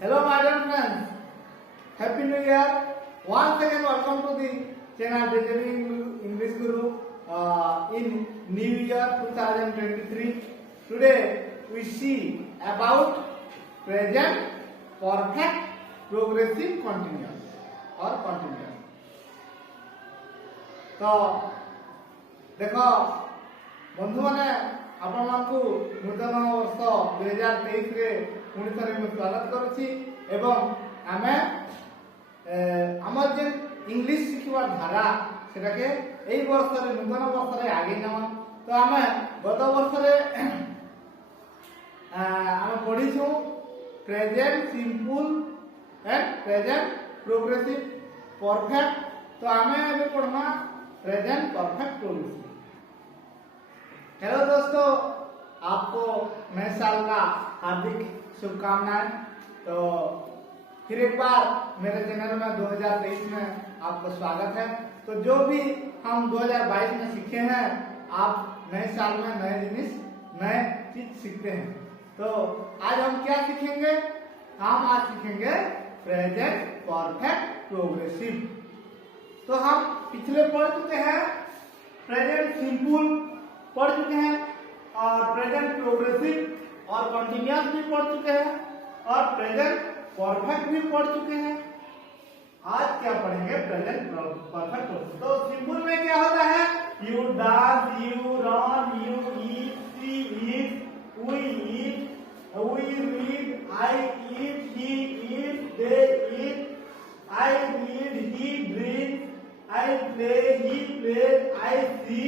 Hello my dear friends, Happy New Year. Once again welcome to the channel Daydreaming English Guru in New Year 2023. Today we see about present perfect progressive continuous or continuous. तो देखो बंधु माने आपण मानकु नूतन वर्ष 2023 रे पुणी थरे मु स्वागत करूछी एवं आमे हमर जे इंग्लिश शिखिबार धारा सेटा के एई वर्ष रे नूतन वर्ष रे आगे नम तो आमे गत वर्ष रे आमे पढी छु present simple and present progressive perfect तो आमे एबे पढमा प्रेजेंट परफेक्ट प्रोग्रेसिव। हेलो दोस्तों, आपको नए साल का हार्दिक शुभकामनाएं। तो फिर एक बार मेरे चैनल में 2023 में आपका स्वागत है। तो जो भी हम 2022 में सीखे हैं, आप नए साल में नए जिनिस नए चीज सीखते हैं। तो आज हम क्या सीखेंगे? हम आज सीखेंगे प्रेजेंट परफेक्ट प्रोग्रेसिव। तो हम पिछले पढ़ चुके हैं प्रेजेंट सिंपल पढ़ चुके हैं और प्रेजेंट प्रोग्रेसिव और कंटिन्यूअस भी पढ़ चुके हैं और प्रेजेंट परफेक्ट भी पढ़ चुके हैं। आज क्या पढ़ेंगे? Present perfect. तो सिंपल में क्या होता है? You dance, you run, you eat, she eat, we eat, we read, I eat, he eat, they eat, I read, he drink, I play, he plays, I see,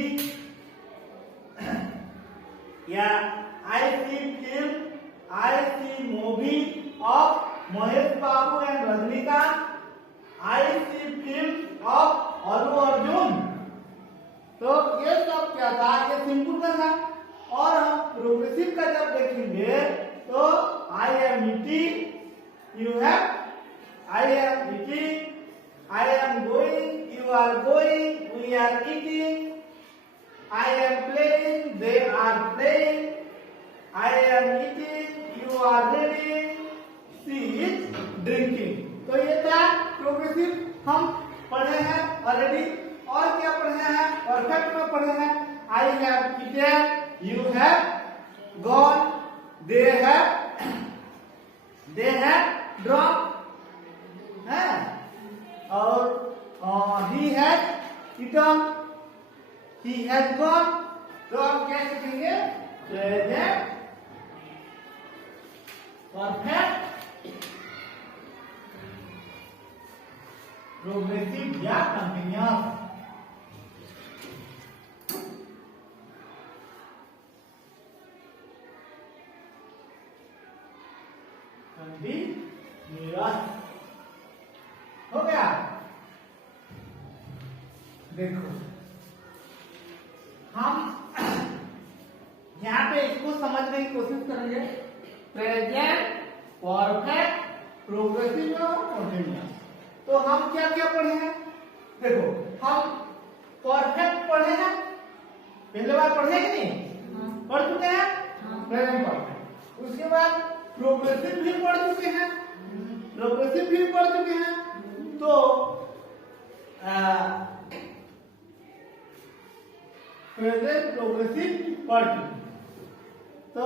I see film, I see movie of Mahesh Babu and Rajnikant, I see film of Allu Arjun। तो ये सब क्या था? ये simple का था। और हम प्रोग्रेसिव का जब देखेंगे तो I am eating, you have, I am eating, I am going, you are going, we are eating, I am playing, they are playing, I am eating, you are reading, she is drinking। तो ये था progressive हम पढ़े हैं already. और क्या पढ़े हैं? परफेक्ट में पढ़े हैं I have eaten, you have gone, they have drunk, है? और he has eaten, he has gone। तो हम क्या सीखेंगे? प्रेजेंट परफेक्ट प्रोग्रेसिव या कंटिन्यूअस। कंटिन्यूअस हो गया। देखो हम यहाँ पे इसको समझने की कोशिश करेंगे। प्रेजेंट परफेक्ट प्रोग्रेसिव और कंटिन्यूअस। तो हम क्या क्या पढ़े हैं? देखो हम परफेक्ट पढ़े हैं, पहले बार पढ़े कि नहीं? पढ़ चुके हैं प्रेजेंट परफेक्ट। उसके बाद प्रोग्रेसिव भी पढ़ चुके हैं, प्रोग्रेसिव भी पढ़ चुके हैं। तो प्रेजेंट प्रोग्रेसिव पढ़ चुके। तो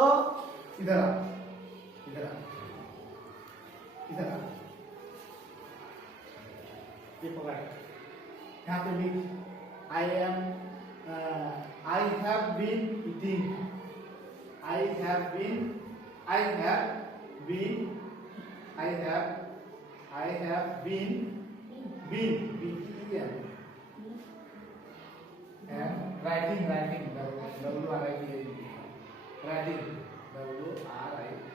इधर आ, इधर आ, इधर आ, ये पकड़, यहाँ पे लिख I am, I have been eating, I have been, I have been, I have been, and writing, writing, W-R-I-T-I-N-G, writing, W-R-I-T-I-N-G।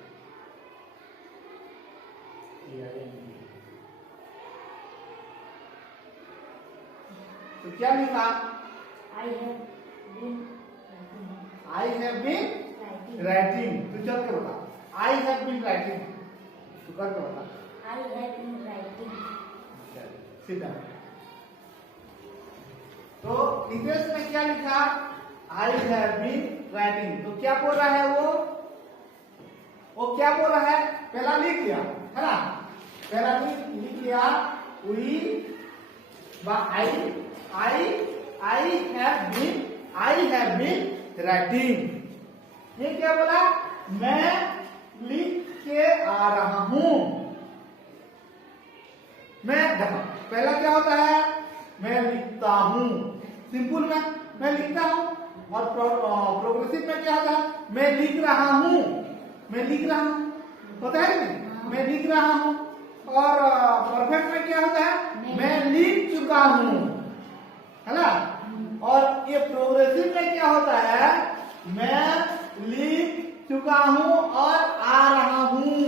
तो क्या लिखा? I have been writing। तू चल के बता। I have been writing। तू कर के बता। I have been writing। सीधा। तो इंग्लिश में क्या लिखा? I have been writing। तो क्या बोल रहा है वो? वो क्या बोल रहा है, पहला लिख लिया है ना, पहला लिख लिया we I have been writing. ये क्या बोला, मैं लिख के आ रहा हूं। मैं देखो पहला क्या होता है, मैं लिखता हूं, सिंपल में मैं लिखता हूं, और प्रोग्रेसिव में क्या होता है, मैं लिख रहा हूं, मैं लिख रहा हूं होता है नहीं, मैं लिख रहा हूं। और परफेक्ट में क्या होता है, मैं लिख चुका हूं, है ना। और ये प्रोग्रेसिव में क्या होता है, मैं लिख चुका हूं और आ रहा हूं,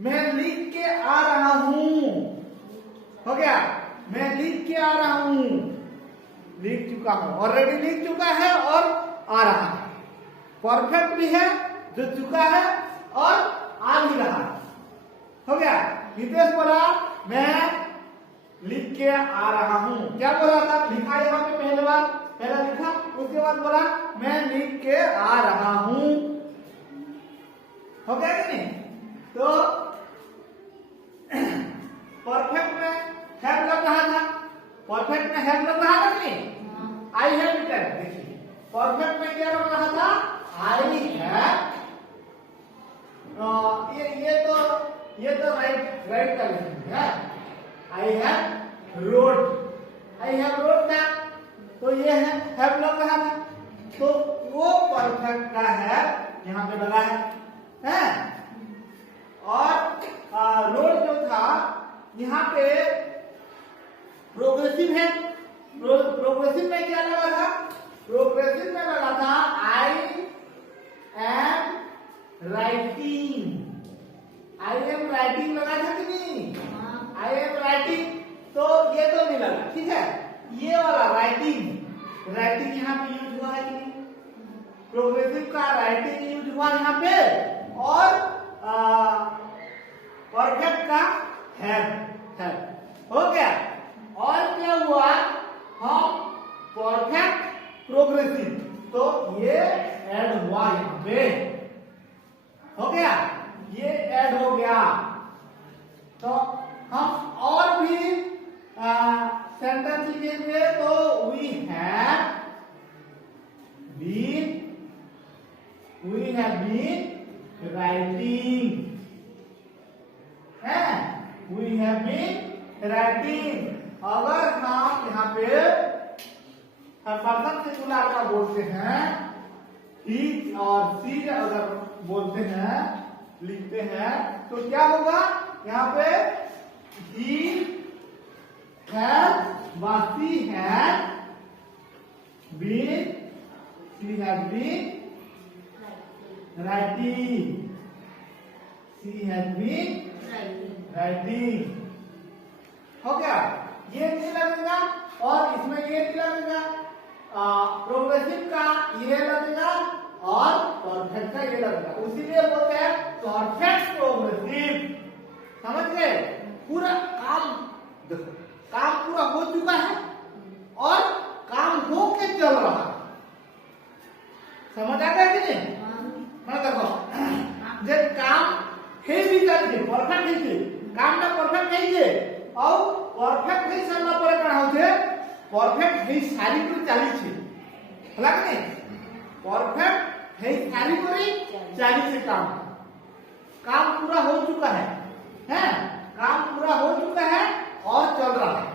मैं लिख के आ रहा हूं, हो गया, मैं लिख के आ रहा हूं, लिख चुका हूं, ऑलरेडी लिख चुका है और आ रहा है। परफेक्ट भी है, जो चुका है और आ भी रहा है, हो गया। नितेश बोला मैं लिख के आ रहा हूं, क्या बोला था, लिखा यहाँ पे पहले बार, पहला लिखा, उसके बाद बोला मैं लिख के आ रहा हूं, हो गया कि नहीं। तो परफेक्ट में हैव लग रहा था, परफेक्ट में हैव लग रहा था कि नहीं, आई हैव रिटन। देखिए परफेक्ट में क्या लग रहा था, आई हैव, ये तो राइट कर लेते हैं, आई हैव रोड था, तो ये है हैव लग रहा था, तो वो परफेक्ट का है यहाँ पे लगा है? और रोड जो था यहाँ पे प्रोग्रेसिव है, प्रोग्रेसिव में क्या लगा था, प्रोग्रेसिव में लगा था I am writing, I am writing लगा था कि नहीं, आई एम राइटिंग, तो ये तो नहीं लगा, ठीक है। ये वाला राइटिंग, राइटिंग यहाँ पे यूज हुआ है कि नहीं, प्रोग्रेसिव का राइटिंग यूज हुआ यहाँ पे, और परफेक्ट का हैव हो गया। और क्या हुआ, हम परफेक्ट प्रोग्रेसिव, तो ये ऐड हुआ यहाँ पे, हो गया, ये ऐड हो गया। तो हम और भी सेंटेंस लिखेंगे, तो वी हैव बीन राइटिंग, है, वी हैव बीन राइटिंग। अगर हम यहाँ पे पर्सन सिंगुलर का बोलते हैं, ही और सी अगर बोलते हैं, लिखते हैं, तो क्या होगा, यहाँ पे he has she has been writing, she has been writing, हो गया। ये नहीं लगेगा और इसमें ये नहीं लगेगा, प्रोग्रेसिव का ये लगेगा और परफेक्ट का ये लगेगा, इसीलिए बोलते हैं परफेक्ट प्रोग्रेसिव। समझ गए, पूरा काम, देखो काम पूरा हो चुका है और काम हो के चल रहा है, समझ आ गया कि नहीं। हाँ देखो, जब काम है भी करके परफेक्ट है कि काम ना परफेक्ट नहीं है, और परफेक्ट नहीं सारला पर कण होचे, परफेक्ट है सारी पर चाली छे, होला कि नहीं, परफेक्ट है सारी पर चाली छे, काम पूरा हो चुका है, काम पूरा हो चुका है और चल रहा है,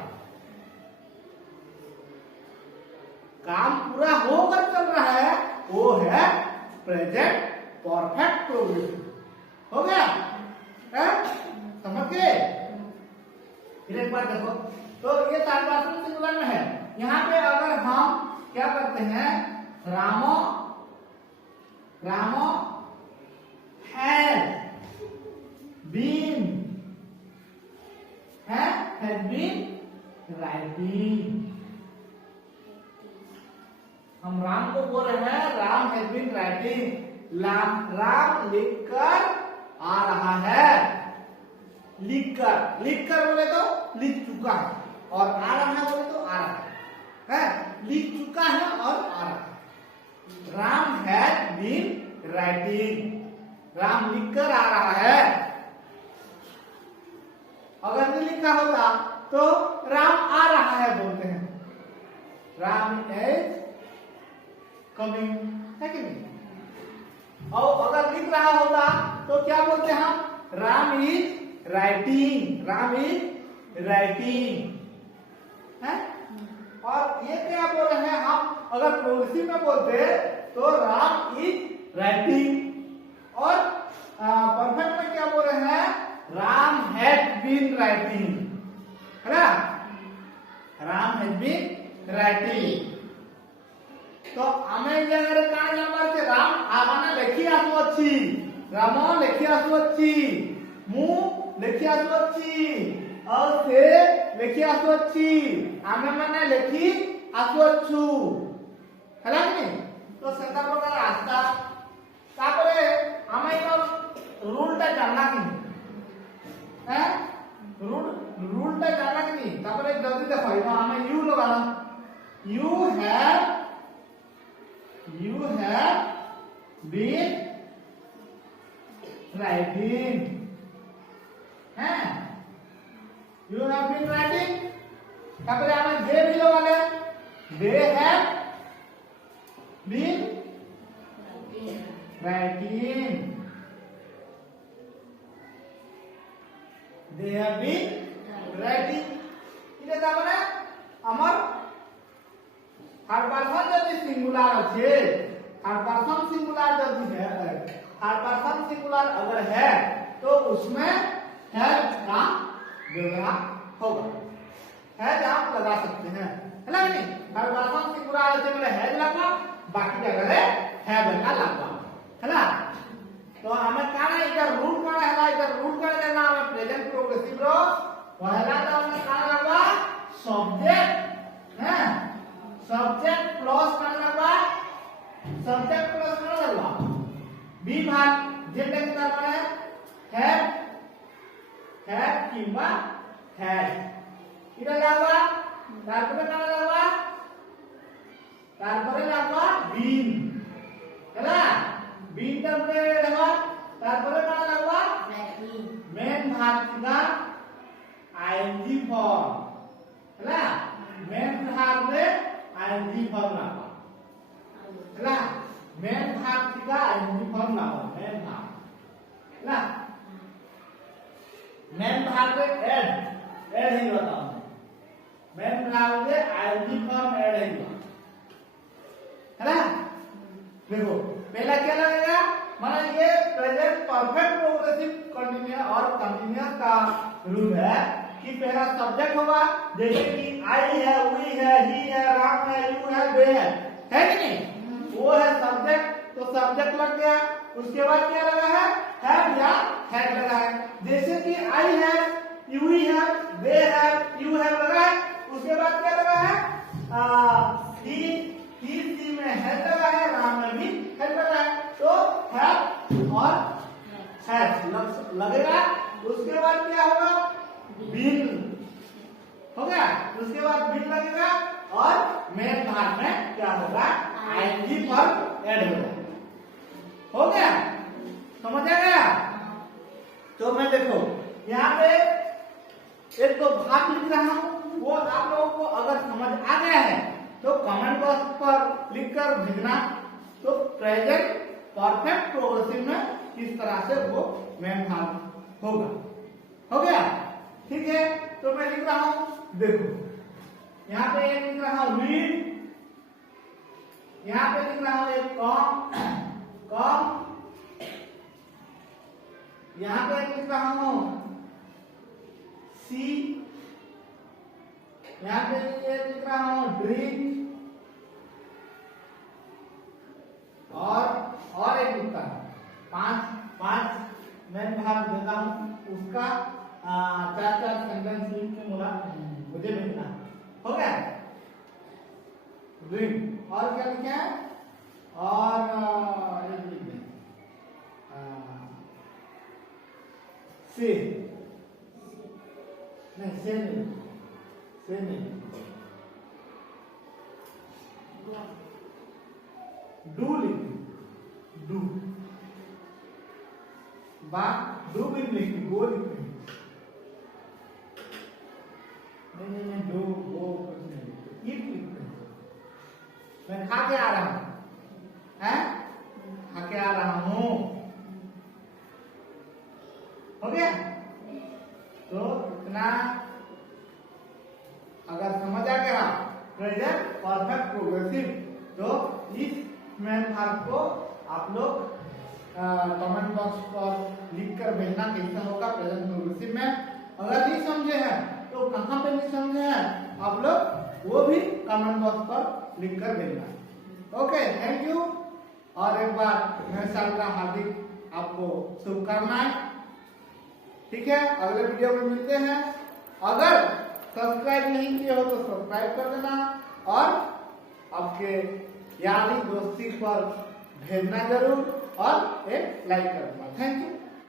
काम पूरा होकर चल रहा है, वो है प्रेजेंट परफेक्ट प्रोग्रेसिव, हो गया, समझ गए। फिर एक बार देखो, तो ये पर्सन सिंगुलर में है, यहाँ पे अगर हम क्या करते हैं, रामो हैज बीन राइटिंग, हम राम को बोल रहे हैं, Ram has been writing, Ram लिखकर आ रहा है, लिखकर बोले तो लिख चुका है, और आ रहा है बोले तो आ रहा है, लिख चुका है और आ रहा है। Ram has been writing, Ram लिखकर आ रहा है। अगर नहीं लिखा होता तो राम आ रहा है बोलते हैं, राम इज कमिंग, है कि नहीं। और अगर लिख रहा होता तो क्या बोलते हैं हम, Ram is writing, Ram is writing है। और ये क्या बोल रहे हैं हम, अगर प्रोग्रेसिव में बोलते तो राम इज राइटिंग, और परफेक्ट में क्या बोल रहे हैं, राम हैड बीन राइटिंग, है ना, राम हैड बीन राइटिंग। तो हमें जगह कान नंबर के राम आवाना लेखी आसुअछि, राम लेखी आसुअछि, मु लेखी आसुअछि, और से लेखी आसुअछि, आमे माने लेखी आसुअछु, हैला कि तो सेता प्रकार आस्था। तापरे आमे तो रूल टा जानना कि हैं, रूल टा जानना कि नहीं। तापरे जल्दी देखो इनो आमे यू लगाना, यू हैव been writing है, you have been writing। तापरे आमे दे भी लगाले, they have been writing, they have been writing। इने तापरे हमर थर्ड पर्सन जदि सिंगुलर আছে, थर्ड पर्सन सिंगुलर जदि है, थर्ड पर्सन सिंगुलर अगर है तो उसमें हैव का व्यवहार होगा, हैज आप लगा सकते हैं, है ना नहीं। थर्ड पर्सन सिंगुलर से मतलब हैज लगा, बाकी जगह है हैव का लगा, है ना। तो हमें काना इधर रूट काना है, इधर रूट कर देना हमें प्रेजेंट प्रोग्रेसिव रो पहला तो हमें काना लगा सब्जेक्ट है, सब्जेक्ट प्लस काना लगा, सब्जेक्ट प्लस काना लगा बी भाग जेंडर के तरफ है हैव किंवा हैड इधर लगा, तारपरे काना लगा, तारपरे लगा बीन, है ना, बीन तारपरे लगा, तारपरे काना लगा मेन भाग का आईएनजी फॉर्म, है ना, मेन भाग में आईएनजी फॉर्म लगा, है ना, मेन भाग का आईएनजी फॉर्म लगा, मेन भाग, है ना, मेन भाग में ऐड ही होता है, मेन भाग में आईएनजी फॉर्म ऐड ही होता है ना। देखो पहला क्या लगेगा, माना ये प्रेजेंट परफेक्ट प्रोग्रेसिव कंटीन्यूअस और कंटीन्यूअस का रूल है कि पहला सब्जेक्ट होगा, जैसे कि आई है, वी है, ही है, राम है, यू है, वे है कि नहीं, वो है सब्जेक्ट, तो सब्जेक्ट लग गया। उसके बाद क्या लगा है, हैव या हैड लगा है, जैसे कि आई है, यू है, वे है, यू है लगा है। उसके बाद क्या लगा है, ही सी में हैड लगा है, राम में भी हैड लगा है, तो हैव और हैड लगेगा। उसके बाद क्या होगा, बिन हो गया, उसके बाद बिन लगेगा और मेन भाग में क्या होगा, आईएनजी फॉर्म ऐड होगा, हो गया, समझ आ गया। तो मैं देखो यहाँ पे एक तो भाग लिख रहा हूँ, वो आप लोगों को अगर समझ आ गया है तो कमेंट बॉक्स पर लिखकर भेजना। तो प्रेजेंट परफेक्ट प्रोग्रेसिव में किस तरह से वो मेन भाग होगा, हो गया, ठीक है। तो मैं लिख रहा हूं, देखो यहाँ पे एक लिख रहा हूं रीड, यहाँ पे लिख रहा हूं एक कम, यहाँ पे एक लिख रहा हूं सी, यहाँ पे एक लिख रहा हूं ड्रिंक, और एक लिखता हूं पांच मैं भाग देता हूं, उसका चार सेंटेंस लिख के मुझे भेजना, हो गया ड्रिंक। और क्या लिखा है, और एक लिख दें से नहीं डू लिख, डू बा डू भी लिखी गो लिखी नहीं डू गो कुछ नहीं लिखते ईट लिखते मैं खा के आ रहा हूँ हैं खा के आ रहा हूँ हो गया तो इतना अगर समझ आ गया प्रेजेंट परफेक्ट प्रोग्रेसिव तो इस मेन भाग को आप लोग कमेंट बॉक्स पर लिख कर भेजना कैसा होगा प्रेजेंट प्रोग्रेसिव में। अगर नहीं समझे हैं तो कहाँ पे नहीं समझे हैं आप लोग वो भी कमेंट बॉक्स पर लिख कर भेजना। ओके थैंक यू और एक बार नए साल का हार्दिक आपको शुभकामनाएं। ठीक है अगले वीडियो में मिलते हैं। अगर सब्सक्राइब नहीं किए हो तो सब्सक्राइब कर देना और आपके यारी दोस्ती पर भेजना जरूर और एक लाइक कर देना। Thank you.